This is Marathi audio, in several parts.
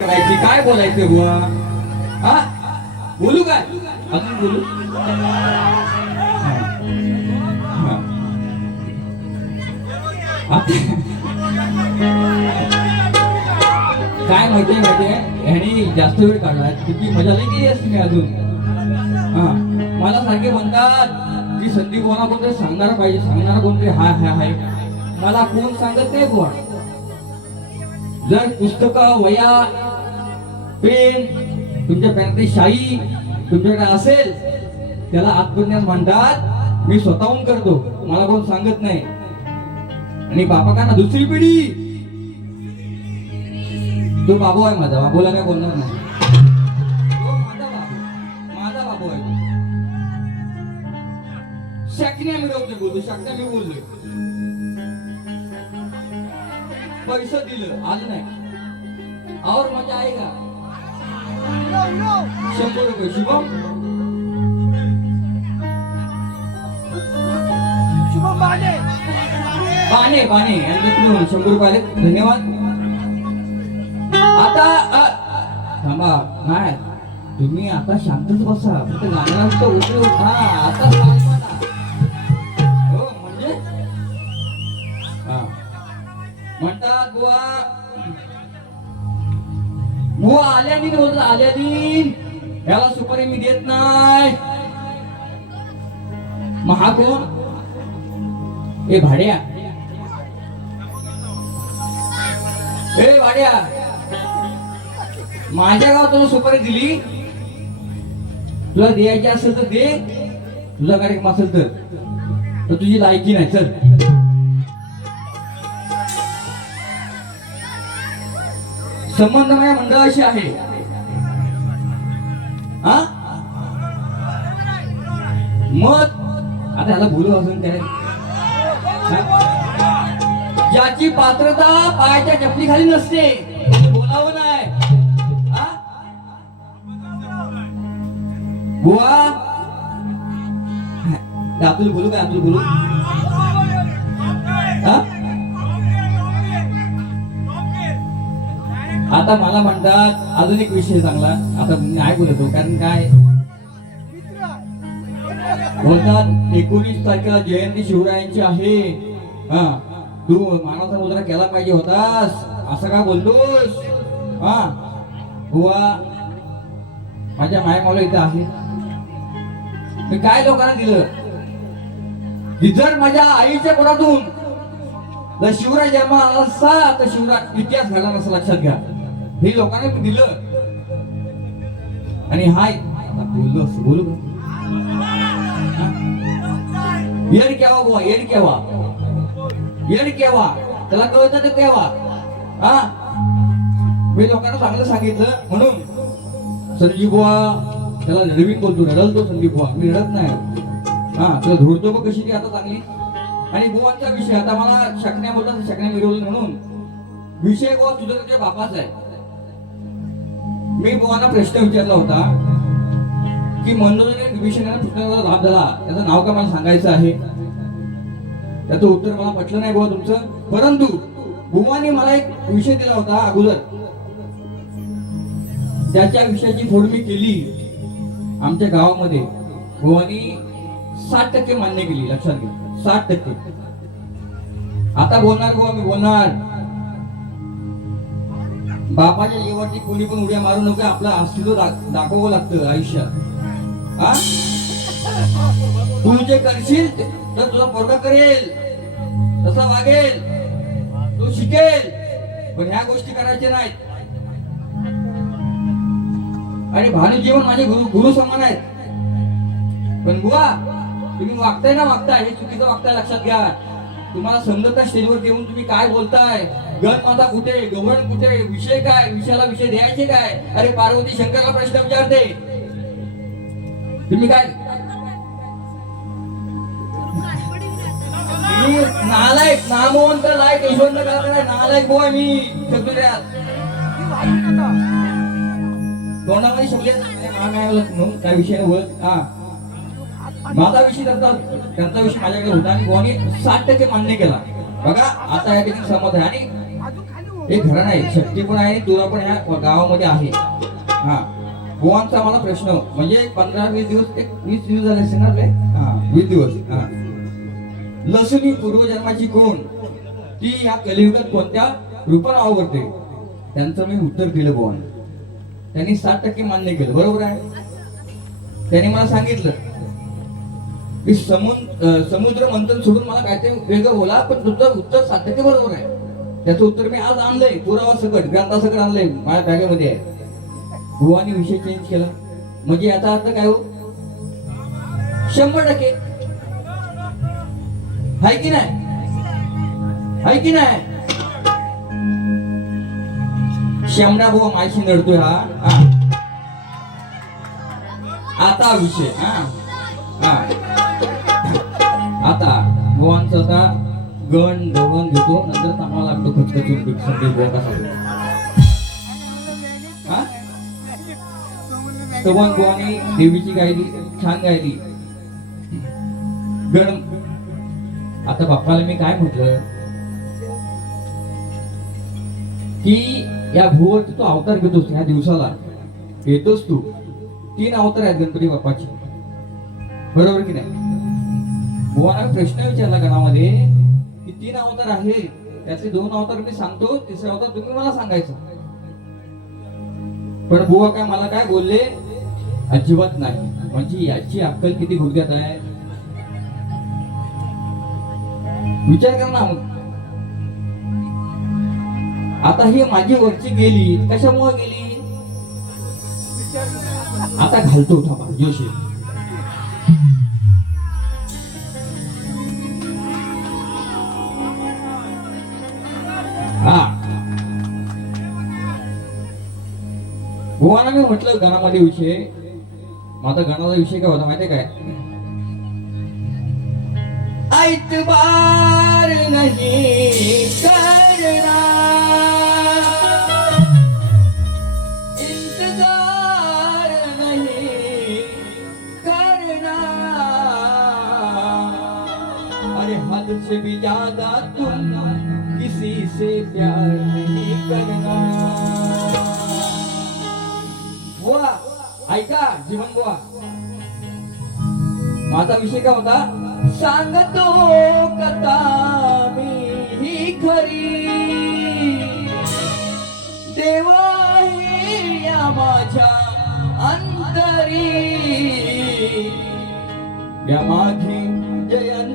करायची? काय बोलायचं बुवा? हा? बोलू काय? अजून बोलू? काय माहितीये माहितीये? ह्यानी जास्त वेळ काढला तुझी मजा नाही केली असते मी अजून? हा. मला सारखे म्हणतात की संधी कोणा कोणतरी सांगणार पाहिजे. सांगणार कोणतरी? हा हा हाय. मला कोण सांगत नाही कोण जर पुस्तक वया पेन तुमच्या पॅन्टची शाई तुमच्याकडे असेल त्याला आत्मज्ञान म्हणतात. मी स्वतःहून करतो मला कोण सांगत नाही. आणि बाबा का ना दुसरी पिढी. तो बाबू आहे माझा बाबूला काय बोलणार नाही. माझा बाबू माझा बाबू आहे. शकण्या मिळवते बोलतो शकण्या मी बोललोय पैसे दिलं आलं नाही. और मजा आहे का? शंभर रुपये शुभम यांच्याकडून शंभर रुपये आले. धन्यवाद. आता थांबा. नाही तुम्ही आता शांतच बसा. फक्त गाण्याला उठले उठ- हा आता बुवा आल्यानी आल्या आल्यानी याला सुपारी मी देत नाही. मग कोण ए भाड्या. ए भाड्या. माझ्या गावात तुला सुपारी दिली? तुला द्यायची असेल तर दे. तुझा कार्यक्रम असेल तर. तर तुझी लायकी नाही चल. संबंध माझ्या मंडळाशी आहे. हा? मत? आता याला भूल अजून काय ज्याची पात्रता पायाच्या चपली खाली नसते बोलावं नाही. बुवा. अतुल बोलू काय अतुल बोलू? आता मला म्हणतात अजून एक विषय चांगला. आता मी नाही बोलतो कारण काय? होतात एकोणीस तारखेला जयंती शिवरायांची आहे. हा. तू मानाचा मुद्रा केला पाहिजे होतास. असं का बोलतोस? हा. बुवा माझ्या मायमाला इथं आहे. मी काय लोकांना दिलं? जर माझ्या आईच्या पोटातून जर शिवराय जन्म आला असता तर शिवराय इतिहास घडला नसं लक्षात घ्या. हे लोकांना दिलं. आणि हाय बोललो बोलू. येड केव्हा बुवा येड केव्हा येड केव्हा त्याला कळत ते केव्हा हा? मी लोकांना चांगलं सांगितलं म्हणून. संजीव बुवा त्याला रडवीन बोलतो रडलतो संजीव बुवा. मी रडत नाही. हा त्याला धुडतो बघ कशी ती आता चांगली. आणि बुवांचा विषय आता मला शकण्या बोलतात शकण्या मिळवलं म्हणून. विषय बुवा तुझा तुझ्या बापाचा आहे. मी बुवांना प्रश्न विचारला होता की मनोरंजन विभीषणाला पुस्तकाचा लाभ झाला त्याचं नाव का मला सांगायचं आहे? त्याचं उत्तर मला पटलं नाही बुवा तुमचं. परंतु बुवाने मला एक विषय दिला होता अगोदर. त्याच्या विषयाची फोड मी केली आमच्या गावामध्ये. बुवानी साठ टक्के मान्य केली लक्षात घ्या. साठ टक्के. आता बोलणार बुवा मी बोलणार. बापाच्या जीवाची कोणी पण उड्या मारू नका आपलं अस्तित्व दाखवावं लागतं आयुष्यात. हा? तू जे करशील तर तुझा पोरगा करेल. तसा वागेल. तू शिकेल. पण ह्या गोष्टी करायच्या नाहीत. आणि भानु जीवन माझे गुरु गुरु समान आहेत. पण बुवा तुम्ही वागताय ना वागताय हे चुकीचं वागताय लक्षात घ्या. तुम्हाला समजत नाही स्टेजवर येऊन तुम्ही काय बोलताय गण माता कुठे गव्हर्न कुठे विषय काय विषयाला विषय द्यायचे काय अरे पार्वती शंकरला प्रश्न विचारते तुम्ही काय मी नालायक नामवंत लायक यशवंत काय नालायक बोय मी सगळ्यात तोंडामध्ये शब्द काय नाही. हा माझा विषय त्यांचा त्यांचा विषय माझ्याकडे होता आणि बुवाने साठ टक्के मान्य केला. बघा आता या ठिकाणी समज आहे. आणि हे घराणं आहे शक्ती पण आहे दुरा पण ह्या गावामध्ये आहे. हा. गोवांचा मला प्रश्न म्हणजे पंधरा वीस दिवस एक वीस दिवस झाले असेल ना ते हा वीस दिवस. हा. लसुनी पूर्वजन्माची कोण? ती या कलियुगात कोणत्या? रूपाला आवडते त्यांचं मी उत्तर केलं गोवान त्यांनी सात टक्के मान्य केलं. बरोबर आहे? त्यांनी मला सांगितलं. की समुद्र समुद्र मंथन सोडून मला काहीतरी वेगळं बोला पण तुझं उत्तर सात ते बरोबर आहे. त्याचं उत्तर मी आज आणलंय पुरावा सकट ग्रंथा सकट आणलंय माझ्या बॅगेमध्ये आहे. भुवानी विषय चेंज केला. म्हणजे याचा अर्थ काय हो? शंभर टक्के. हाय की नाही? हाय की नाही? शेमडा बुवा मायशी नडतोय हा. हा. आता विषय हा. हा. आता गोवांचा आता गण धवन घेतो नंतर चांगला लागतो खचखचून संदेश बुवा कसा देवीची गायली छान गायली. गण. आता बाप्पाला मी काय म्हटलं? की या भूवरती तू अवतार घेतोस ह्या दिवसाला. येतोस तू. तीन अवतार आहेत गणपती बाप्पाचे. बरोबर की नाही? भुवाना प्रश्न विचारला गणामध्ये की तीन अवतार आहे त्याचे दोन अवतार मी सांगतो तिसरा अवतार तुम्ही मला सांगायचं. पण बुवा काय मला काय बोलले? अजिबात नाही. म्हणजे याची अक्कल किती गुडघ्यात आहे? विचार कर ना. आता ही माझी वरची गेली कशामुळे गेली? आता घालतो थांबा जोशी. हा भुवाना मी म्हटलं गाण्यामध्ये विषय माझा गाण्याचा विषय काय होता माहितीये काय ऐतबार नहीं करना इंतजार नहीं करना अरे हद से भी ज्यादा तुम किसी से प्यार नहीं करना। बुवा ऐका जीवन बुवा माझा विषय काय होता? सांगतो कथा मी ही खरी। देवा हे या माझ्या अंतरी। या माझी जयंतीला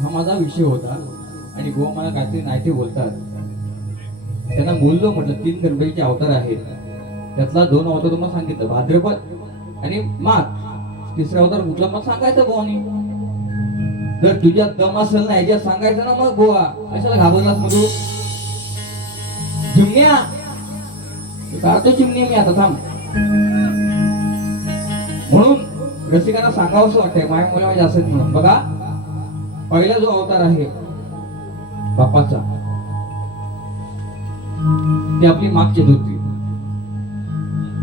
हा माझा विषय होता. आणि गोवा मला काहीतरी नाही ते बोलतात. त्यांना बोललो म्हटलं तीन गणपतीचे अवतार आहेत. त्यातला दोन अवतार तुम्हाला सांगितलं भाद्रपद आणि माघ. तिसरा अवतार कुठला? मग सांगायचं गोवानी. जर तुझ्यात दम असेल ना याच्यात सांगायचं ना मग गोवा. कशाला घाबरलास मग तू चिमण्या. काढतो चिमणी मी आता थांब. म्हणून रसिकांना सांगावं असं वाटतंय. माझ्या मुला माझ्या असत म्हणून. बघा पहिला जो अवतार आहे बापाचा ती आपली मागची धुती.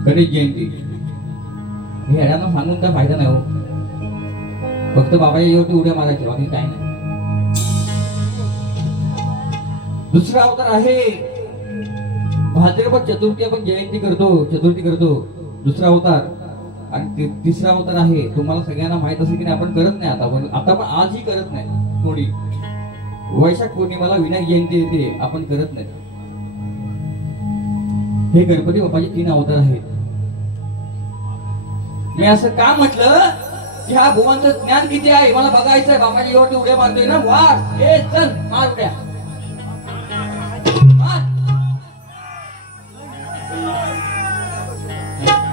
गणेश जयंती. हे येड्यांना सांगून काय फायदा नाही हो. फक्त बाबाच्या जेवढी उड्या मारायच्या बाकी काय नाही. दुसरा अवतार आहे भाद्रपद चतुर्थी आपण जयंती करतो चतुर्थी करतो. दुसरा अवतार आणि तिसरा अवतार आहे तुम्हाला सगळ्यांना माहीत असेल की नाही आपण करत नाही आता पण आता पण आजही करत नाही. थोडी वैशाख पौर्णिमाला विनायक जयंती येते आपण करत नाही. हे गणपती बाप्पाचे तीन अवतार आहेत. मी असं का म्हटलं? की हा भुवनचं ज्ञान किती आहे? मला बघायचंय बाबाजी एवढी उड्या मारतोय ना वार हे चल मार उड्या.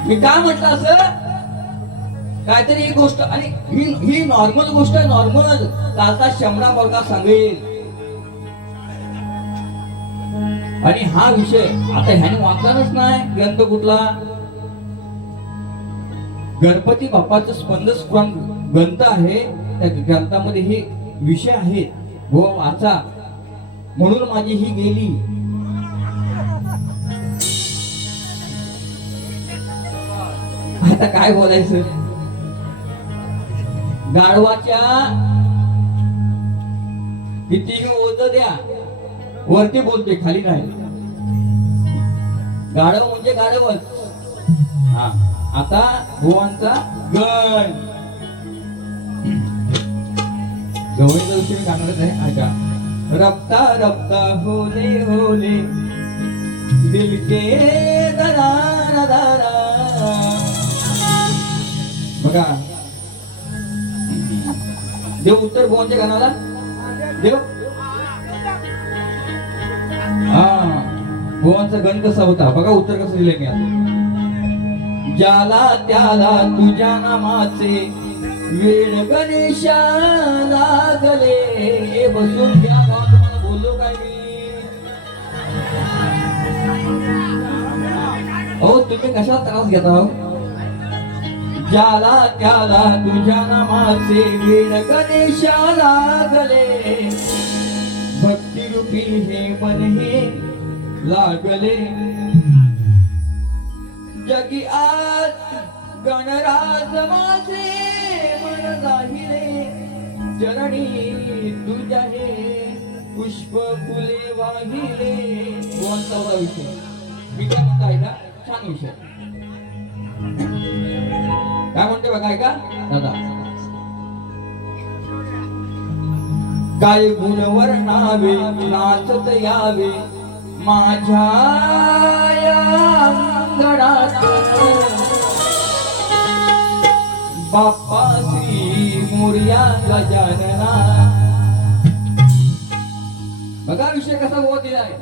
मी का म्हटलं असं? काहीतरी ही गोष्ट आणि ही ही नॉर्मल गोष्ट आहे नॉर्मल कालचा शंभरा बघा सांगेल. आणि हा विषय आता ह्याने वाचलाच नाही ग्रंथ कुठला? गणपती बाप्पाचं स्पंद स्फुरण ग्रंथ आहे. त्या ग्रंथामध्ये हे विषय आहेत. व वाचा. म्हणून माझी ही गेली. आता काय बोलायचं? गाढवाच्या किती ओझ द्या. वरती बोलते खाली नाही गाढव म्हणजे गाढवच. हा. आता गोवांचा गण. गवळीचं दिवशी मी आहे ऐका. रफ्ता रफ्ता होले होले. दिल के दरारा दारा बघा. देव उत्तर भुवनच्या गाण्याला देव? हा. भुवनचा गण कसा होता? बघा उत्तर कसं दिलंय मी आता. ज्याला त्याला तुझ्या नामाचे वेळ गणेशा लागले बसून घ्या भावा, तुम्हाला बोललो काय मी? अहो तुम्ही कशाला त्रास घेता हो? ज्याला त्याला तुझ्या नामाचे वीण गणेशा लागले भक्ती रूपी हे मन हे लागले. जगी आज गणराज माझे मन राहिले जननी तुझ्या हे पुष्प फुले वाहिले. कोणता विषय? विचार काय म्हणतो छान विषय. काय का? दादा. काय गुणवर नावे नाचत यावे. माझ्या अंगणात. बाप्पा श्री मोर्या गजानना. बघा विषय कसा होत दिलाय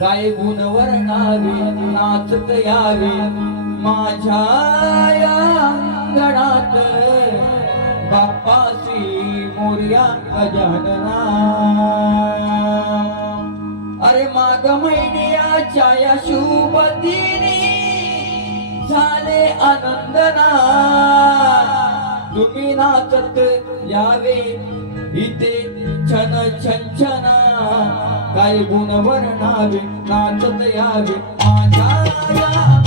काय गुणवर नावे नाचत यावे. माझ्या गडात अंगणात बाप्पा श्री मोर्या गजानना अरे माग महिन्याच्या या शुभदिनी झाले आनंदना. तुम्ही नाचत यावे इथे छन छन छना. काय गुण वर्णावे नाचत यावे. माझ्या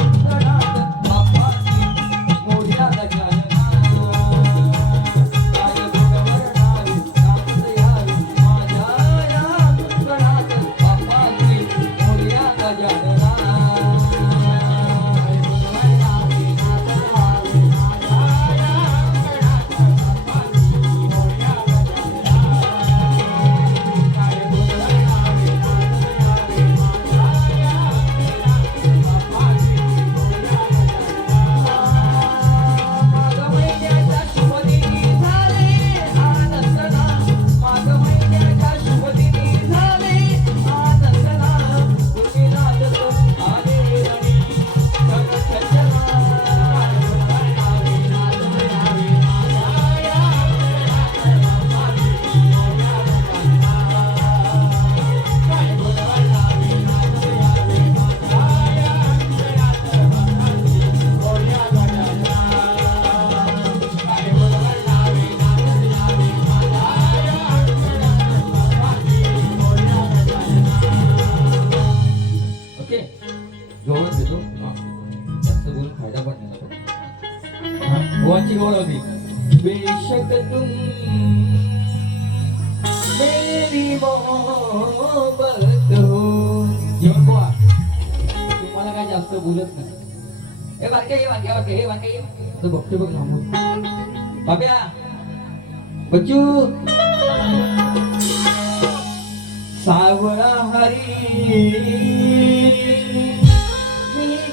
मी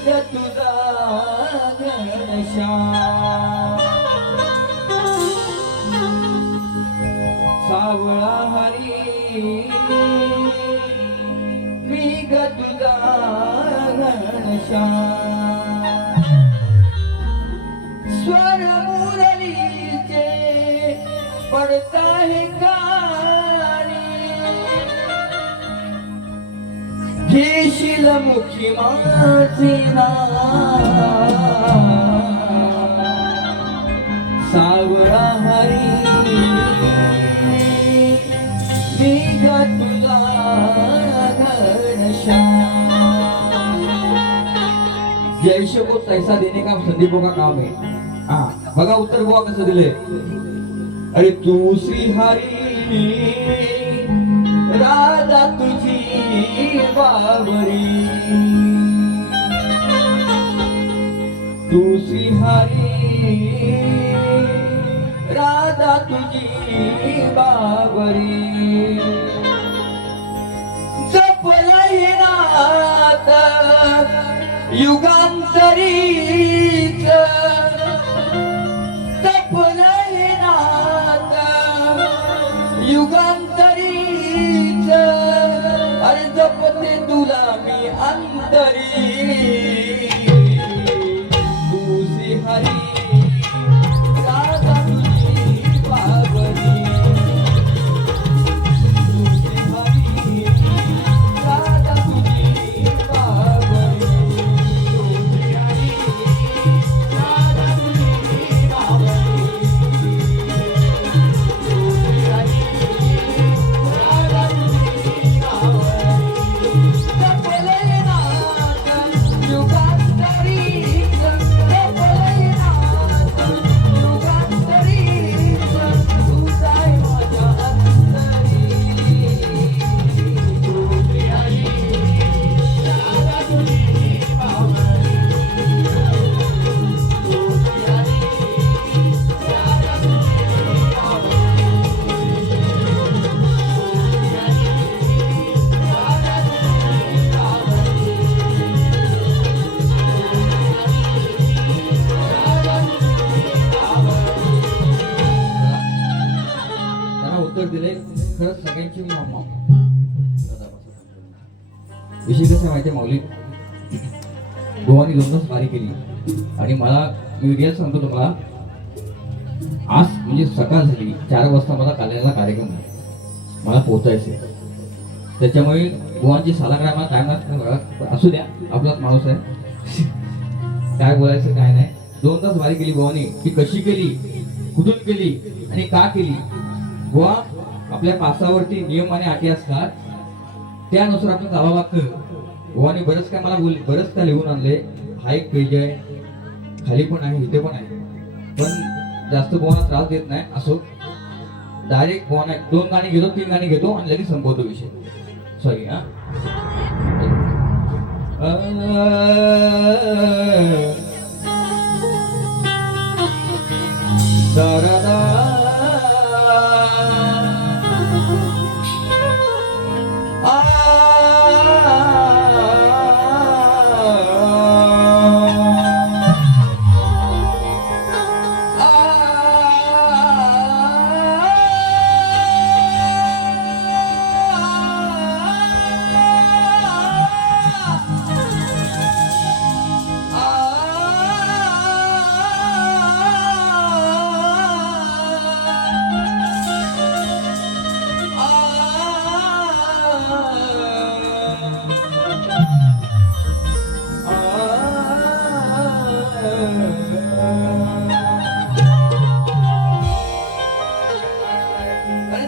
ग तुझा घनश्याम मुखी हरी मी तुला घनश्याम जैसे को पैसा देने का संदीपों का काम है हाँ बघा उत्तर गोवा कसं दिले अरे तू श्रीहरी राधा तुझी बाबरी तू श्रीहरी राधा तुझी बाबरी जपलंय युगांतरी युगांतरीच. जपलंय नात युगांतरीच. अरे जपते तुला मी अंतरी. खरं सगळ्यांची मी विषय कसं आहे माहिती आहे माऊली गोवानी दोनच मारी केली. आणि मला मी रिअल सांगतो तुम्हाला. आज म्हणजे सकाळ झाली. चार वाजता मला काल्याला कार्यक्रम आहे मला पोहोचायचे त्याच्यामुळे गोवांची सालाकडे मला टाइम असू द्या आपलाच माणूस आहे. काय बोलायचं काय नाही. दोन तास वारी केली गोवानी ती कशी केली? कुठून केली? आणि का केली? गोवा आपल्या पासावरती नियम आणि अटी असतात त्यानुसार आपण चालावं लागतं. गोवाने बरंच काय मला बोल बरंच काय लिहून आणले. हा एक पेज आहे खाली पण आहे इथे पण आहे. पण जास्त गोवाना त्रास देत नाही असो. डायरेक्ट गोवाना दोन गाणी घेतो तीन गाणी घेतो आणि लगेच संपवतो विषय. सॉरी हा. अरे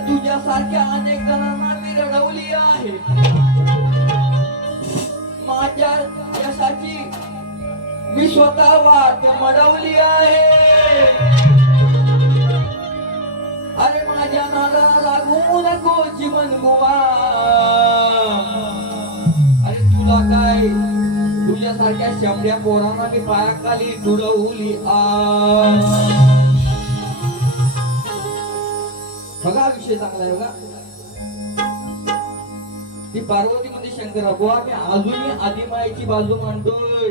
तुझ्यासारख्या अनेक जणांना मी रडवली आहे. माझ्या यशाची मी स्वतः वाट मडवली आहे. अरे माझ्या नादाला लागू नको जीवन गुवा अरे तुला काय तुझ्यासारख्या शेपड्या पोरांना मी पायाखाली तुडवली बघा विषय चांगला आहे बघा. ती पार्वती म्हणजे शंकर बुवा मी अजूनही आदिमायेची बाजू मांडतोय.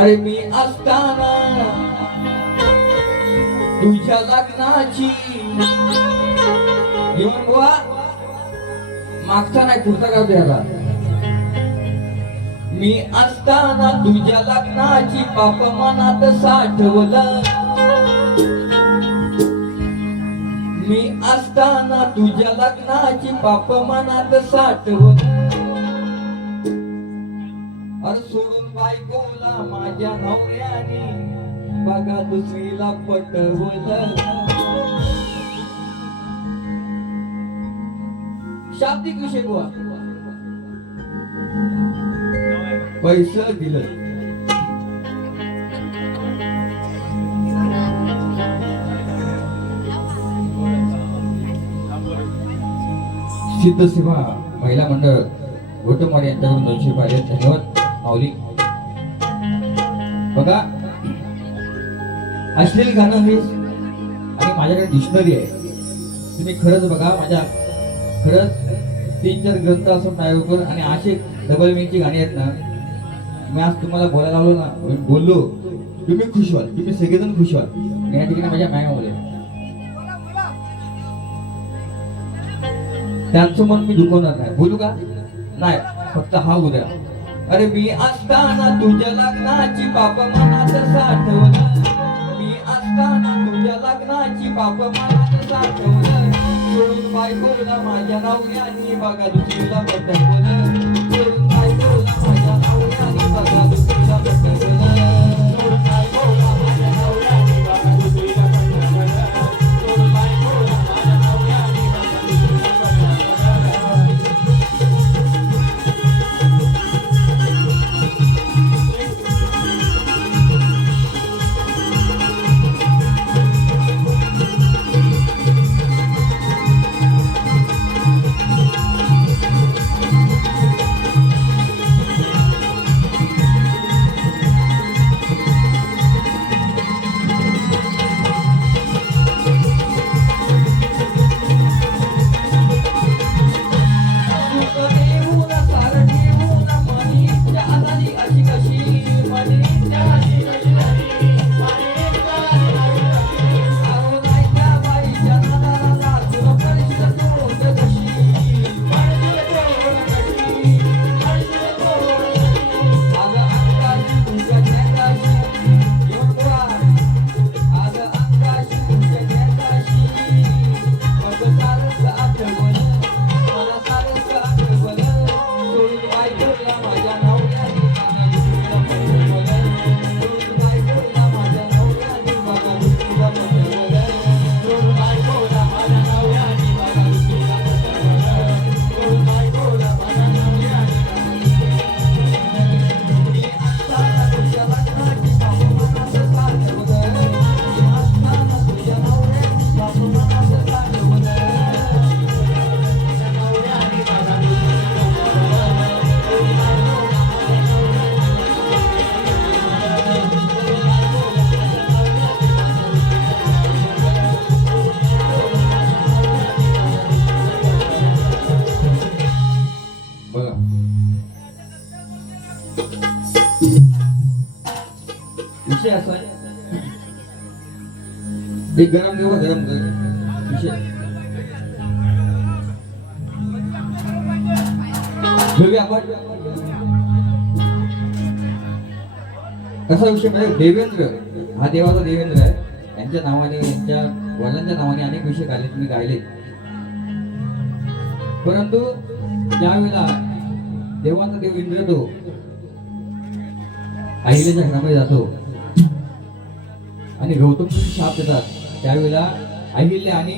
अरे मी असताना तुझ्या लग्नाची येऊन बुवा मागचा नाही पुढचा गाव द्यायला मी असताना तुझ्या लग्नाची पाप मनात साठवलं. मी असताना तुझ्या लग्नाची पाप मनात साठवलं. अरे सोडून बायकोला माझ्या नवऱ्याने बघा दुसरीला पटवलं. शाब्दिक विषय बुवा. पैसा दिलं. सिद्ध सेवा महिला मंडळ घोटमार यांच्याकडून दोनशे पाहिजे धन्यवाद माऊली. बघा अश्लील गाणं हे आणि माझ्याकडे डिक्शनरी आहे. तुम्ही खरंच बघा माझ्या खरंच तीन चार ग्रंथ असं माझ्यावर आणि असे डबल मीनची गाणी आहेत ना मी आज तुम्हाला बोलायला लावलो ना बोललो तुम्ही खुश व्हाल तुम्ही सगळेजण खुश व्हाल. आणि या ठिकाणी माझ्या मॅम मायामध्ये त्यांचं मन मी दुखवणार नाही. बोलू का? नाही फक्त हा उद्या अरे मी असताना तुझ्या लग्नाची पाप मनात साठवलं. मी असताना तुझ्या लग्नाची पाप मनात साठवलं. सोडून बायकोला माझ्या नवऱ्याने. बघा दुसरीला पटवलं एक गरम घेऊ गरम कर असा कसा विषय म्हणजे देवेंद्र. हा देवाचा देवेंद्र आहे. यांच्या नावाने यांच्या वडिलांच्या नावाने अनेक विषय गायले तुम्ही गायले. परंतु त्यावेळेला देवाचा देव इंद्र तो अहिलेच्या घरामध्ये जातो. आणि गौतम शाप देतात. त्यावेळेला अहिल्या आणि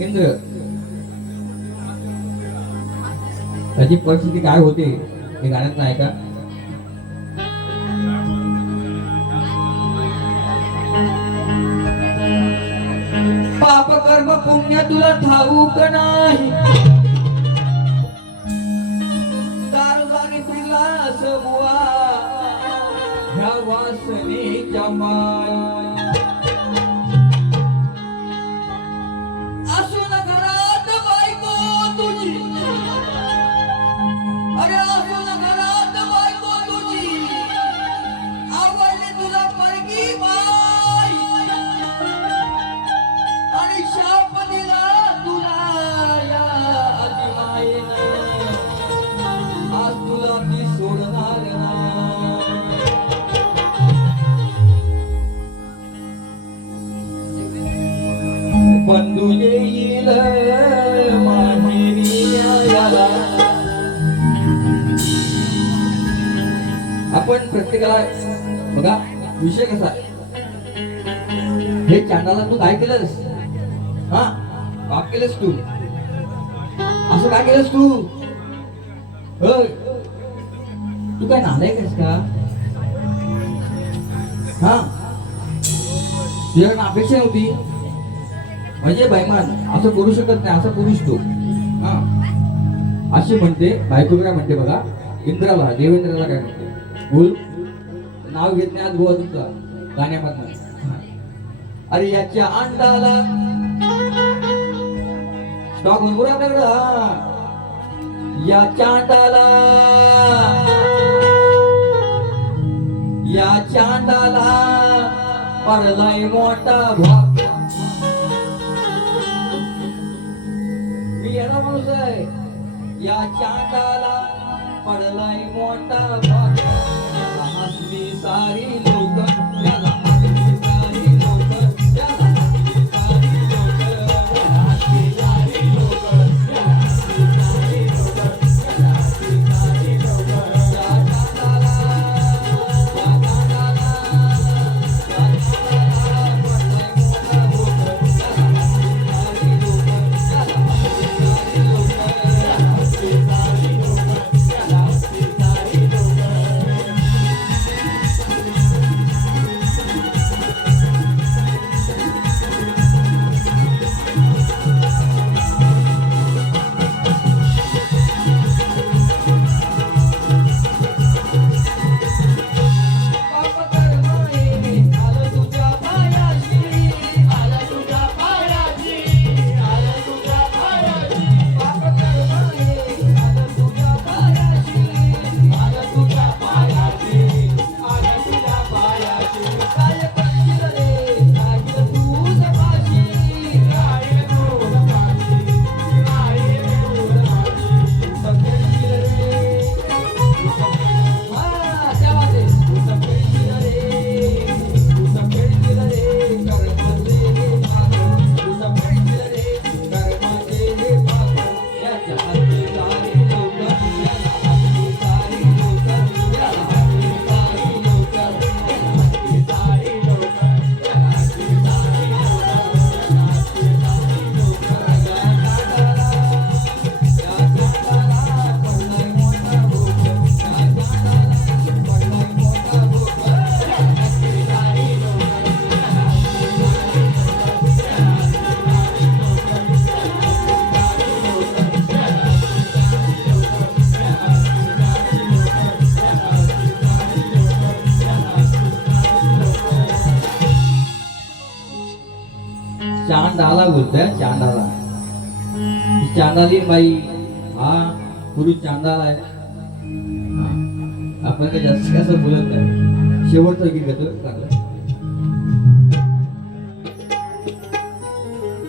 इंद्र त्याची परिस्थिती काय होते हे गाण्यात नाही का? पाप कर्म पुण्य तुला ठाऊक नाही. दारोदारी पिलास बुवा ह्या वासनेच्या प्रत्येकाला बघा विषय कसा हे चांडाला तू काय केलंस? हा? पाप केलंस तू? असं काय केलंस तू? तू काय नालाय आहेस का? हा? तुझ्याकडनं अपेक्षा होती? म्हणजे बैमान असं करू शकत नाही असं पुरुष तू. हा? अशी म्हणते बायकोबीरा म्हणते बघा इंद्राला देवेंद्राला काय म्हणते? बोल. नाव घेतण्यात नाही गाण्यामधन अरे याच्या अंडाला. स्टॉक होऊन आपल्याकडं याच्या अंडाला. याच्या अंडाला. पडलाय मोठा भाग मी याला माणूस आहे. याच्या पडलाय मोठा भाग सारी चांदालीन बाई हा गुरु चांदाला आहे. आपण काय जास्त असं बोलत नाही. शेवटचं गीत घेतो चांगलं.